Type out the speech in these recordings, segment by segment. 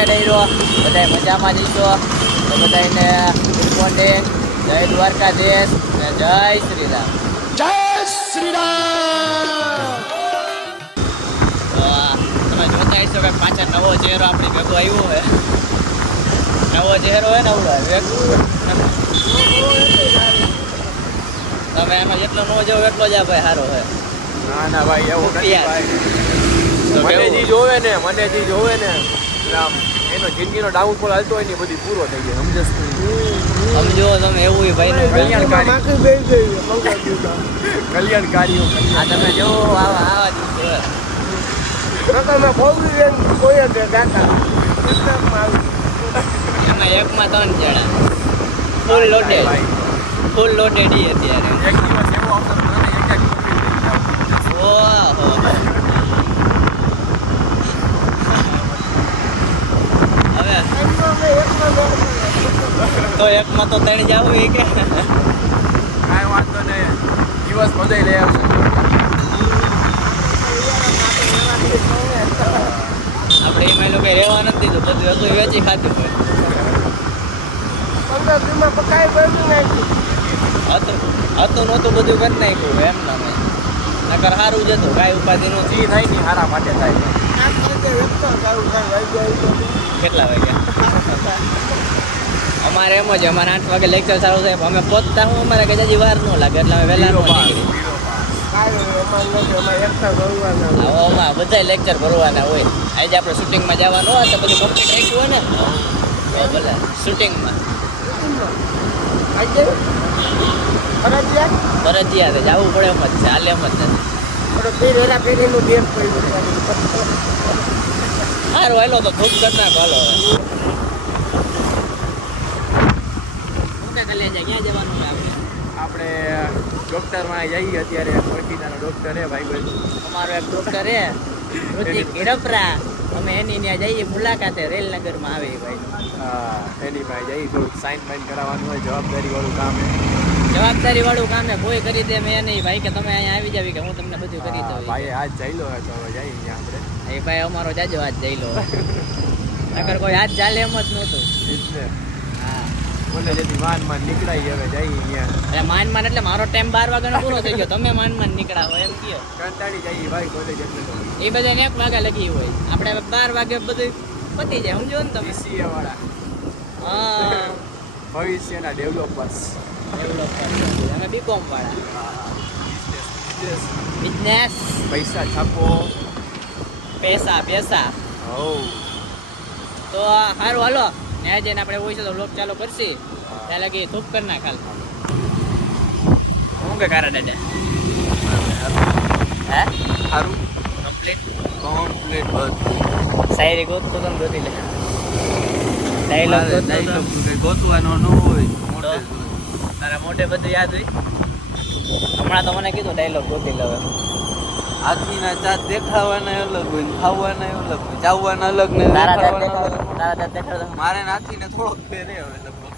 છે ડાયરો, બધા મજામાં જઈશો તો બધાને ગુડ મોર્નિંગ, જય દ્વારકાધીશ અને જય શ્રી રામ. જય શ્રી રામ. તો તમે જોતા હશો કે પાછા નવો ચહેરો આપણી ભેગો આવ્યો હોય. નવો ચહેરો હોય ને આવડો તમે એનો જેટલો ન જોવો એટલો જ આ ભાઈ સારો હોય. ના ના ભાઈ એવું નથી ભાઈ. તો મને કેવું? જે જોવે ને આમ એનો જિંદગીનો ડાઉનફોલ હાલતો હોય ને એ બધી પૂરો થઈ ગયો. સમજસ સમજો તમે એવું ભાઈનું કલ્યાણકારીઓ આ તમે જો આવા દિવસો હોય. એમાં એકમાં 3 જણા ફૂલ લોડેડ અત્યારે. એક દિવસ એવો અવસર મળે ને એક ઓહો હવે તો એકમાં તો 3 જવું એ કે કાંઈ વાંધો નહીં. દિવસ બધાય લઈ આવશે. આપણે એમાં લોકો રહેવા નથી દીધું, બધું હતું વેચી ખાધું હોય. હતું નહોતું બધું કરી નાખ્યું એમ નામે. નકર સારું જ હતું, કાંઈ ઉપાધિ નહોતી. જે થાય ને ઈ હારા માટે થાય. કેટલા વાગ્યા? અમારે એમ જ, અમારે 8 વાગે લેક્ચર ચાલુ થાય, અમે પહોંચતા હું અમારે કે હજી વાર ન લાગે એટલે અમે વહેલા ન નીકળી. આમાં બધા લેક્ચર ભરવાના હોય. આજે આપણે શૂટિંગમાં જવાનું હોય તો બધું કમ્પ્લીટ રાખ્યું હોય ને તો ભલે શૂટિંગમાં ફરજિયાત જવું પડે એમ જ છે, હાલે એમ જ નથી. સારું હાલો તો ધૂપ કરી નાખો. હાલો હવે ક્યાં જવાનું હોય આપણે? આપણે ડોક્ટરમાં જઈએ અત્યારે. ઓળખીતાનો ડોક્ટર હે ભાઈ ભાઈ. અમારો એક ડોક્ટર હે ઋતિક હિરપરા. અમે એની ત્યાં જઈએ મુલાકાતે, રેલનગરમાં આવે એ ભાઈ. હા એની પાસે જઈએ. થોડુંક સાઇન બાઇન કરાવવાનું હોય. જવાબદારીવાળું કામ હે. જવાબદારીવાળું કામ હે, કોઈ કરી દે મેં નહીં ભાઈ કે તમે અહીંયા આવી જાવી કે હું તમને બધું કરી દઉં. ભાઈ આજ જઈલો હે તો હવે જઈએ ત્યાં આપણે. એ ભાઈ અમારો જાજો હાથ જઈ લો. નકર કોઈ હાથ ચાલે એમ જ નહોતું. એટલે હા મને જેથી માન નીકળાઈ હવે જઈએ ત્યાં. એટલે માન એટલે મારો ટાઈમ 12 વાગ્યાનો પૂરો થઈ ગયો, તમે માન નીકળાવો એમ કયો. કંટાળી જઈએ ભાઈ કોલેજ એટલે તો. એ બધાને 1 વાગ્યા લખી હોય, આપણે 12 વાગે બધું પતી જાય. સમજો ને તમે? BCA વાળા હા ભવિષ્યના ડેવલપર્સ. અમે બીકોમ વાળા. બિઝનેસ પૈસા છાપો. પૈસા હો તો સારું હાલો ને જઈને આપણે હોય છે તો બ્લોગ ચાલુ કરશી. ત્યાં લગી ધૂપ કરી નાખ. હાલ હું કે કારા દાદા હે સારું કમ્પ્લીટ બધું. શાયરી ગોત તો તમે ગોતી લે. ડાયલોગ ગોતવાનો ન હોય. તારા મોઢે બધું યાદ હોય. હમણાં તો મને કીધું ડાયલોગ ગોતી લે. હાથીના ચાંદ દેખાવાના અલગ હોય ને ખાવાના અલગ હોય. ચાવવાના અલગ ને તારા દેખાડવાના દાંત દેખાડો. મારે નાથીને થોડોક ફેરે હવે લગભગ.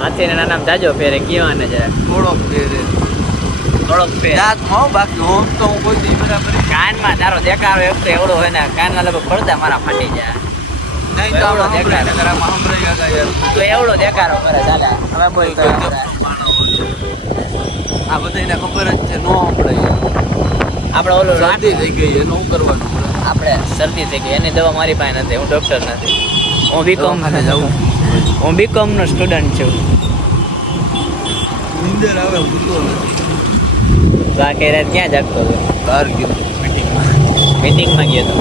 હાથીને નાનામાં જાજો ફેરે કહેવાને જરા થોડોક ફેરે. થોડોક ફેર. દાંતમાં બાકી હોમ તો હું કોઈ દી બરાબર કાનમાં તારો દેખાડો એક તો એવડો હોય ને કાનમાં લગભગ પડદા મારા ફાટી જાય. નહીં તો આપણે દેખાય નકર આમાં સંભળાઈ ગયા યાર. તો એવડો દેખાડો કરે ચાલે. હવે બોલ તો આ બધાને ખબર જ છે નો સંભળાય. આપણે ઓલું શરદી થઈ ગઈ એનું શું કરવાનું? આપણે શરદી થઈ ગઈ એની દવા મારી પાસે નથી. હું ડૉક્ટર નથી. હું બીકોમ જવું હું બીકોમનો સ્ટુડન્ટ છું. નીંદર આવે ઊંઘતો નથી. તો આ કે રાત ક્યાં જાગતો હતો? બહાર ગયો મીટિંગમાં ગયો હતો.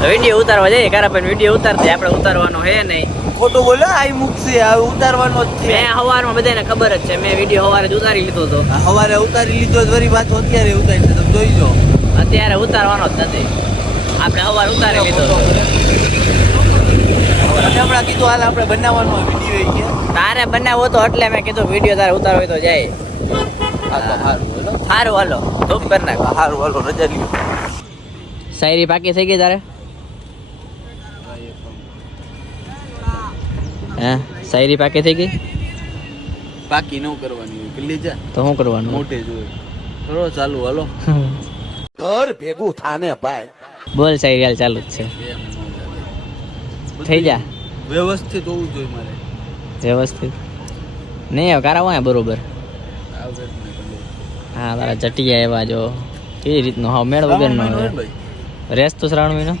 તો વિડીયો ઉતારવા જઈએ કારણ પણ વિડીયો ઉતારતી આપણે ઉતારવાનો હે નહીં. ખોટું બોલે આઈ મૂકશે આ ઉતારવાનો જ છે. મેં સવારમાં બધાને ખબર જ છે, મેં વિડીયો સવારે જ ઉતારી લીધો હતો. સવારે ઉતારી લીધો જ વરી પાછો અત્યારે ઉતારી છે. તમે જોઈ જો અત્યારે ઉતારવાનો જ નથી. આપણે સવારે ઉતારી લીધો હતો. હમણાં કીધું હાલ આપણે બનાવવાનો વિડીયો ગયા. તારે બનાવવો તો એટલે મેં કીધું વિડીયો તારે ઉતારવો હોય તો જાય. હા તો સારું બોલો. સારું હાલો ધૂપ કરી નાખ. સારું હાલો રજા લ્યો. શાયરી પાકી થઈ ગઈ તારે? હે શાયરી પાકી થઈ ગઈ? બાકી ન કરવાની હોય. પેલી જા તો શું કરવાનું? મોટે જોઈએ. કરો ચાલુ હાલો. ઘર ભેગું થાને ભાઈ. બોલ સિરિયલ ચાલુ જ છે. થઈ જા વ્યવસ્થિત હોવું જોઈએ મારે. વ્યવસ્થિત નહીં હવે કરાવો ને બરોબર. હા તારા ચટિયા એવા જો કેવી રીતનો હા મેળ વગરનો રેસ તો શ્રાવણ મહિનો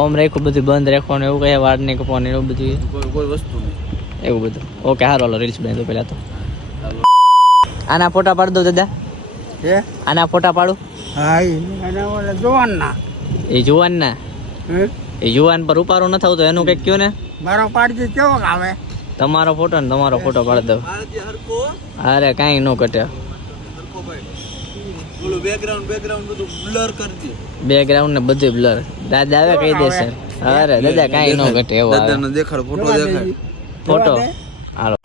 ઓમ રાખ્યું બધું બંધ રાખવાનું એવું કહે વાળ નહીં કપવાનું એવું બધું કોઈ વસ્તુ નહીં. એવું બધું ઓકે હારો હાલો રીલ્સ બનાવી દો પહેલાં તો. આના ફોટા પાડી દો દાદા. હે આના ફોટા પાડું. હા એના ઓલા જોવાના. એ જુવાન ના એ જુવાન પર ઉપારો ન થતો એનું કંઈક કયો ને. મારો પાડજે કેવો આવે. તમારો ફોટો ને તમારો ફોટો પાડી દો. અરે કાંઈ ન ઘટે. બેકગ્રાઉન્ડ બધું બ્લર કરી દે. બેકગ્રાઉન્ડ ને બધું બ્લર દાદા આવે કહી દેશે. અરે દાદા કાંઈ ન ઘટે એવો આવે. દાદાને દેખાડ ફોટો દેખાડ. ફોટો હાલો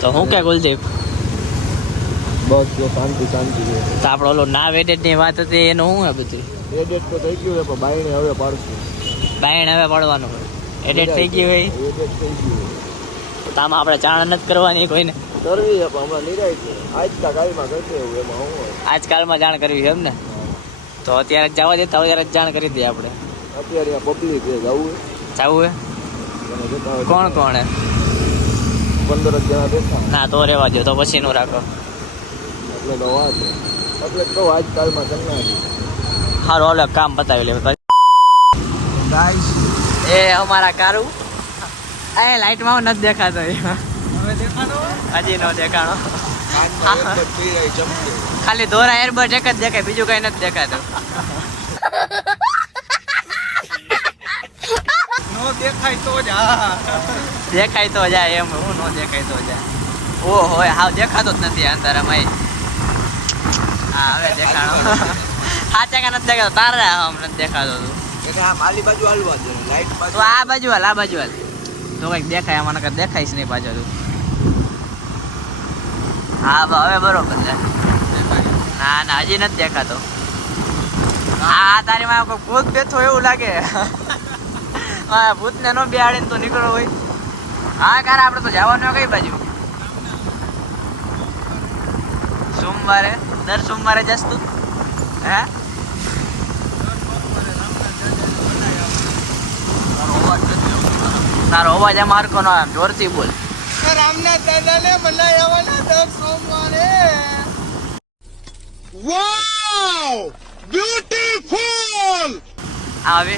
તો હું કે કુલદીપ બસ જો શાંતિ શાંતિ છે. તો આપણે ઓલો ના વેડેડ ની વાત હતી એનું શું હે બધું. એડિટ તો થઈ ગયું છે પણ બાયણે હવે પાડશું. બાયણ હવે પડવાનું હોય એડિટ થઈ ગયું હોય એડિટ થઈ ગયું. તો આમાં આપણે જાણ નથી કરવાની કોઈને. કરવી છે પણ હમણાં નિરાય છે. આજકા કાલમાં કરશે એવું એમાં હું હોય. આજકાલમાં જાણ કરવી છે એમ ને. તો અત્યારે જવા દેતા હોય ત્યારે જ જાણ કરી દઈએ આપણે. અત્યારે અહીંયા પબ્લિક છે જવું જવું હે અને જતા હોય. કોણ કોણ હે 15 જણા બેઠા ના તો રહેવા દો તો પછી નું રાખો. એટલે તો વાત છે. એટલે જ કહું આજકાલમાં કરનાર સારું હાલો એક કામ બતાવી લે ગાઈસ એ અમારા કારું એ લાઈટમાં નથી દેખાતો હવે દેખાડો. હજી નો દેખાણો કાનમાં એરબડ પહેરાય ચમકે. ખાલી દોરા એરબડ એક જ દેખાય બીજું કઈ નથી દેખાતું. નો દેખાય તો જ હા. દેખાય તો જાય એમ હું નો દેખાય તો જાય. ઓ હોય હાવ દેખાતો જ નથી અંધારામાં. હા હવે દેખાણો. સાચા કા નથી દેખાતો તારા આમ નથી દેખાતો તું. એટલે આમ આલી બાજુ હાલવા દે. લાઈટ તો બાજુ આ બાજુ હાલ આ બાજુ હાલ તો કઈક દેખાય આમાં નકર દેખાઈશ નહીં પાછો તું. હા હવે બરોબર છે. ના ના હજી નથી દેખાતો. હા તારી માં કોઈ ભૂત બેઠો એવું લાગે. હા ભૂતને નો બેહાડીને તો નીકળો હોય. હા કાર આપણે તો જવાનું કઈ બાજુ સોમવારે દર સોમવારે જસ તું હે. તારો અવાજ આમ મારકો નો આમ જોરથી બોલ. રામનાથ દાદાને મનાઈ આવવાના 10 સોમવારે. વાવ બ્યુટીફુલ. આવે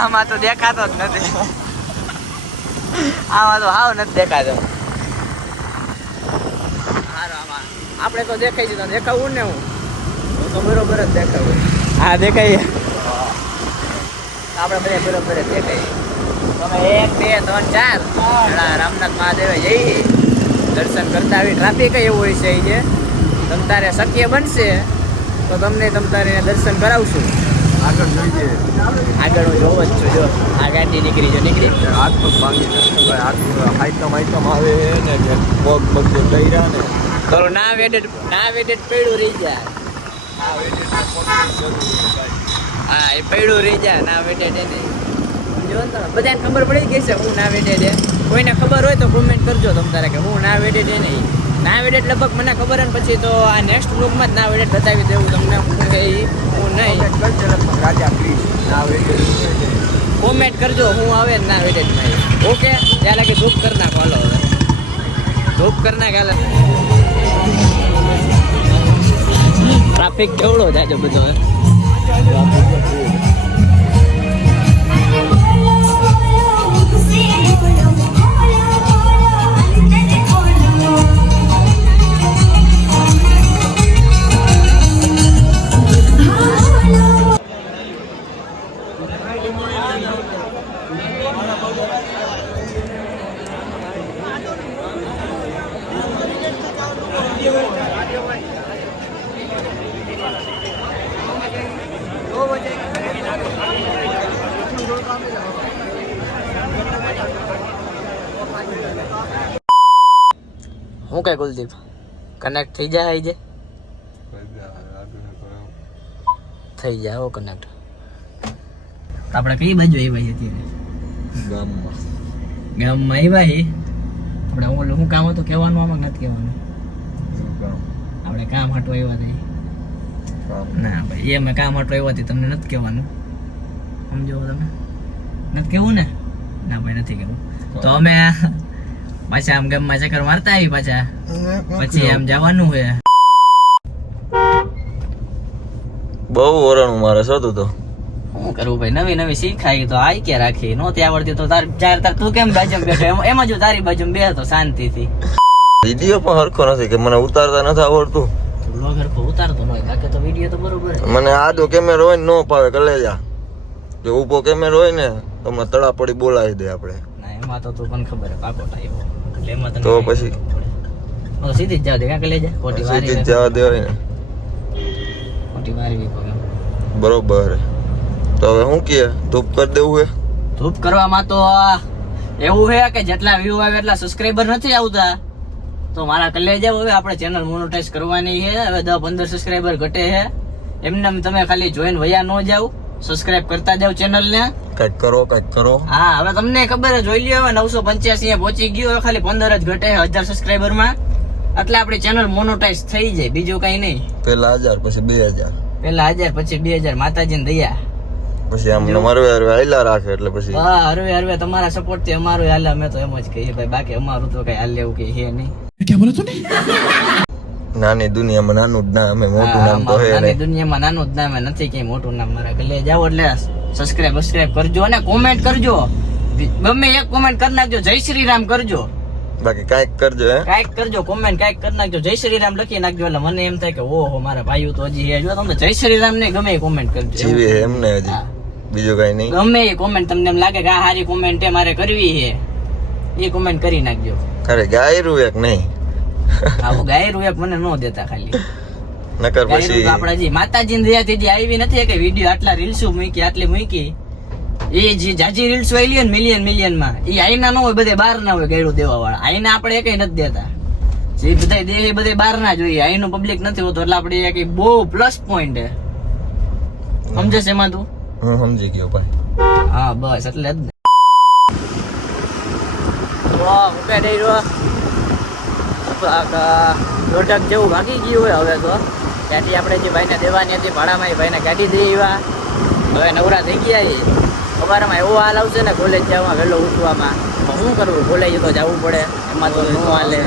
આમાં તો દેખાતો જ નથી. આમાં તો હાવ નથી દેખાતો. હારો આમાં આપણે તો દેખાય છે તો દેખાવું ને હું તો બરોબર જ દેખાવું. હા દેખાય આપણે બધા બરોબર જ દેખાય. તમે 1 2 3 4 રામનાથ મહાદેવે જઈએ દર્શન કરતા આવી. ટ્રાફિક એવું હોય છે જે તમ તારે શક્ય બનશે તો તમને તમ તારે દર્શન કરાવશું. આગળ જોઈએ. આગળ હું જોવો જ છું. જો આ ગાડી નીકળી જો નીકળી હાથ પગ ભાંગી જાય. આઈટમ આવે ને કે પગ પગ દઈરા ને થોડું ના વેડેડ પડ્યું રહી જાય. હા એ પડ્યું રહી જાય ના વેડેડ એને જો ને તમે બધાને ખબર પડી ગઈ છે હું ના વેડેડ હે. કોઈને ખબર હોય તો કોમેન્ટ કરજો તમ તારે કે હું ના વેડેડ હે નહીં. ના વેડેડ લગભગ મને ખબર ને પછી તો આ નેક્સ્ટ બ્લોગમાં જ ના વેડેડ બતાવી દેવું તમને હું કે હું નહીં. રાજા પ્લીઝ ના વેડે કોમેન્ટ કરજો હું આવે ને ના વેડેડમાં. ઓકે ત્યાં લાગે ધૂપ કરી નાખો. હાલો હવે ધૂપ કરી નાખ. હાલ ટ્રાફિક કેવડો જાય છે બધો હવે. હું કઈ કુલદીપ કનેક્ટ થઈ જાય આવી જાય થઈ જાય હો કનેક્ટ. આપણે કઈ બાજુ આવ્યા અત્યારે ગામમાં આવ્યા આપણે ઓલું શું કામ હતું કહેવાનું આમાં નથી કહેવાનું. આપણે કામ હટવા આવ્યા હતા ના ભાઈ એ મેં કામ હતો એવો હતી તમને નથી કહેવાનું સમજો તમે નથી કેવું ને ના ભાઈ નથી કેવું તો અમે પાછા આમ ગામમાં ચક્કર મારતા આવી પાછા પછી આમ જવાનું છે બહુ ઓરણું મારે શું તો શું કરવું ભાઈ નવી નવી શીખાય તો આઈ કે રાખી નહોતી આવડતી તો તાર તું કેમ બાજુ બેઠો એમાં જો તારી બાજુ બેહતો શાંતિથી વિડીયો પણ હરખો નથી કે મને ઉતારતા નથી આવડતું વ્લોગ હરખો ઉતારતો ન હોય બાકી તો વિડીયો તો બરોબર છે મને આડો કેમેરો હોય ને ન પાવે કલેજા જો ઊભો કેમેરો હોય ને તો મને તળા પડી બોલાવી દે આપણે ના એમાં તો તું પણ ખબર હે પાકો ટાઈવો એટલે એમાં તને તો પછી તો સીધી જ જાવ દે કાકે લઈ જા ખોટી વારી સીધી જ જવા દેવાય ને ખોટી વારી વી કોમ બરોબર તો હવે શું કહે ધૂપ કરી દેવું હે ધૂપ કરવામાં તો એવું છે કે જેટલા વ્યૂ આવે એટલા સબસ્ક્રાઇબર નથી આવતા તો મારા કલે જાવ હવે આપણે ચેનલ મોનેટાઈઝ કરવાની છે હવે 10-15 સબસ્ક્રાઇબર ઘટે છે એમને તમે ખાલી જોઈન વયા ન જાવ સબસ્ક્રાઇબ કરતા જાવ ચેનલ ને કઈક કરો હા હવે તમને ખબર છે જોઈ લ્યો હવે 985 એ પહોંચી ગયો હવે ખાલી 15 જ ઘટે 1000 સબસ્ક્રાઇબર માં એટલે આપણી ચેનલ મોનેટાઈઝ થઈ જાય બીજું કઈ નહીં પેલા 1000 પછી 2000 પેલા 1000 પછી 2000 માતાજીની દયા પછી આમ મારું હાલ્યા રાખે એટલે પછી હા હરવે તમારા સપોર્ટ થી અમારું હાલે અમે તો એમ જ કહીએ ભાઈ બાકી અમારું તો કઈ હાલે એવું કઈ છે નહીં નાની દુનિયામાં નાનું જ ના અમે મોટું નામ તો હે નાની દુનિયામાં નાનું જ નામ નથી કઈ મોટું નામ મારા ગલે જાવ એટલે સબસ્ક્રાઇબ કરજો અને કોમેન્ટ કરજો ગમે એક કોમેન્ટ કરી નાખજો જય શ્રી રામ કરજો બાકી કાંઈક કરજો હે કાંઈક કરજો કોમેન્ટ કાંઈક કરી નાખજો જય શ્રી રામ લખી નાખજો એટલે મને એમ થાય કે ઓહો મારા ભાઈઓ તો હજી હે જો તમને જય શ્રી રામ ને ગમે કોમેન્ટ કરજો જીવે એમને હજી બીજું કઈ નહીં ગમે એ કોમેન્ટ તમને એમ લાગે કે આ સારી કોમેન્ટ છે મારે કરવી છે એ કોમેન્ટ કરી નાખજો અરે ગાયરું એક નહીં આવું ગાયરું એક મને ન દેતા ખાલી નકર પછી આપડે જી માતાજી દયાથી જે આવી નથી કે વિડીયો આટલા રીલ્સો મૂકી આટલી મૂકી એ જે જાજી રીલ્સ વાયલી ને મિલિયન માં એ આઈના ન હોય બધે બહાર ના હોય ગાયરું દેવા વાળા આઈને આપણે એકઈ નથી દેતા જે બધા દે એ બધે બહાર ના જોઈએ આઈનું પબ્લિક નથી હોતો એટલે આપણે એક બહુ પ્લસ પોઈન્ટ હે સમજે છે એમાં તું હું સમજી ગયો ભાઈ હા બસ એટલે જ ને ઉભે દઈ રહ્યો દોઢક જેવું ભાગી ગયું હોય હવે તો ત્યાંથી આપણે જે ભાઈને દેવાની હતી ભાડામાં એ ભાઈને કાઢી દઈએ એવા હવે નવરા થઈ ગયા એ સવારમાં એવો હાલ આવશે ને કોલેજ જવામાં વહેલો ઉઠવામાં શું કરવું કોલેજ તો જવું પડે એમાં તો ન હાલે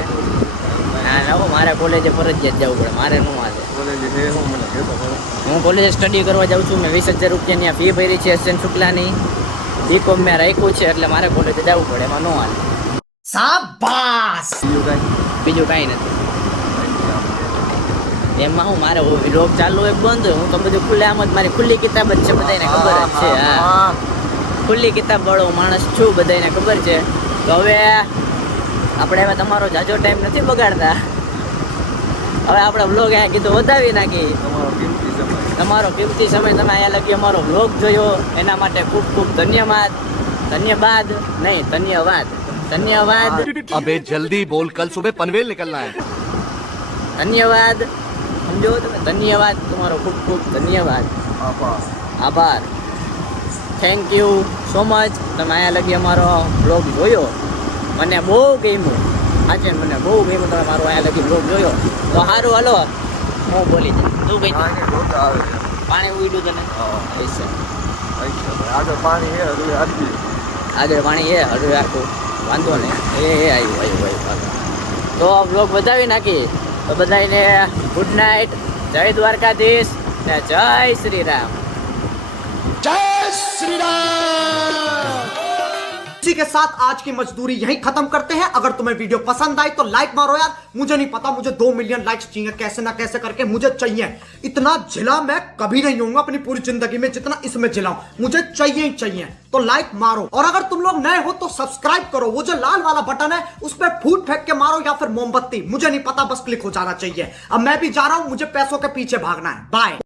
ના મારે કોલેજે ફરજિયાત જવું પડે મારે ન હાલે હું કોલેજે સ્ટડી કરવા જાઉં છું મેં 20,000 રૂપિયાની ફી ભરી છે એસએન શુક્લાની બીકોમ મેં રાખ્યું છે એટલે મારે કોલેજે જવું પડે એમાં ન હાલે શાબાશ બીજું કાંઈ નથી એમાં હું મારે વ્લોગ ચાલુ હોય બંધ હોય હું તો બધું ખુલ્લે આમ જ મારી ખુલ્લી કિતાબ જ છે બધાને ખબર જ છે હા ખુલ્લી કિતાબ વાળો માણસ છું બધાને ખબર છે તો હવે આપણે હવે તમારો જાજો ટાઈમ નથી બગાડતા હવે આપણે વ્લોગ અહીંયા કીધું વધાવી નાખી તમારો કિંમતી સમય તમે અહીંયા લગી અમારો વ્લોગ જોયો એના માટે ખૂબ ખૂબ ધન્યવાદ अबे जल्दी बोल कल सुबह पनवेल निकलना है ધન્યવાદ સમજો તમે ધન્યવાદ તમારો ખૂબ ખૂબ ધન્યવાદ આભાર થેન્ક યુ સો મચ તમે અહીંયા લગી અમારો બ્લોગ જોયો મને બહુ ગમ્યું આજે મને બહુ ગમ્યું તમે મારો અહીંયા લગી બ્લોગ જોયો તો સારું હાલો હું બોલી જાય તું કઈ પાણી ઉડ્યું તને આગળ પાણી હે આગળ પાણી હે હજુ આખું વાંધો નહીં એ આવ્યું તો બ્લોગ વધાવી નાખી તો બધાને ગુડ નાઇટ જય દ્વારકાધીશ ને જય શ્રી રામ इसी के साथ आज की मजदूरी यहीं खत्म करते हैं। अगर तुम्हें वीडियो पसंद आई तो लाइक मारो यार, मुझे नहीं पता, मुझे 2 मिलियन लाइक्स चाहिए कैसे ना कैसे करके मुझे चाहिए। इतना जिला मैं कभी नहीं होऊंगा अपनी पूरी जिंदगी में जितना इसमें जिला हूं, मुझे चाहिए ही चाहिए। तो लाइक मारो और अगर तुम लोग नए हो तो सब्सक्राइब करो, वो जो लाल वाला बटन है उस पर फूट फेंक के मारो या फिर मोमबत्ती, मुझे नहीं पता, बस क्लिक हो जाना चाहिए। अब मैं भी जा रहा हूं, मुझे पैसों के पीछे भागना है। बाय।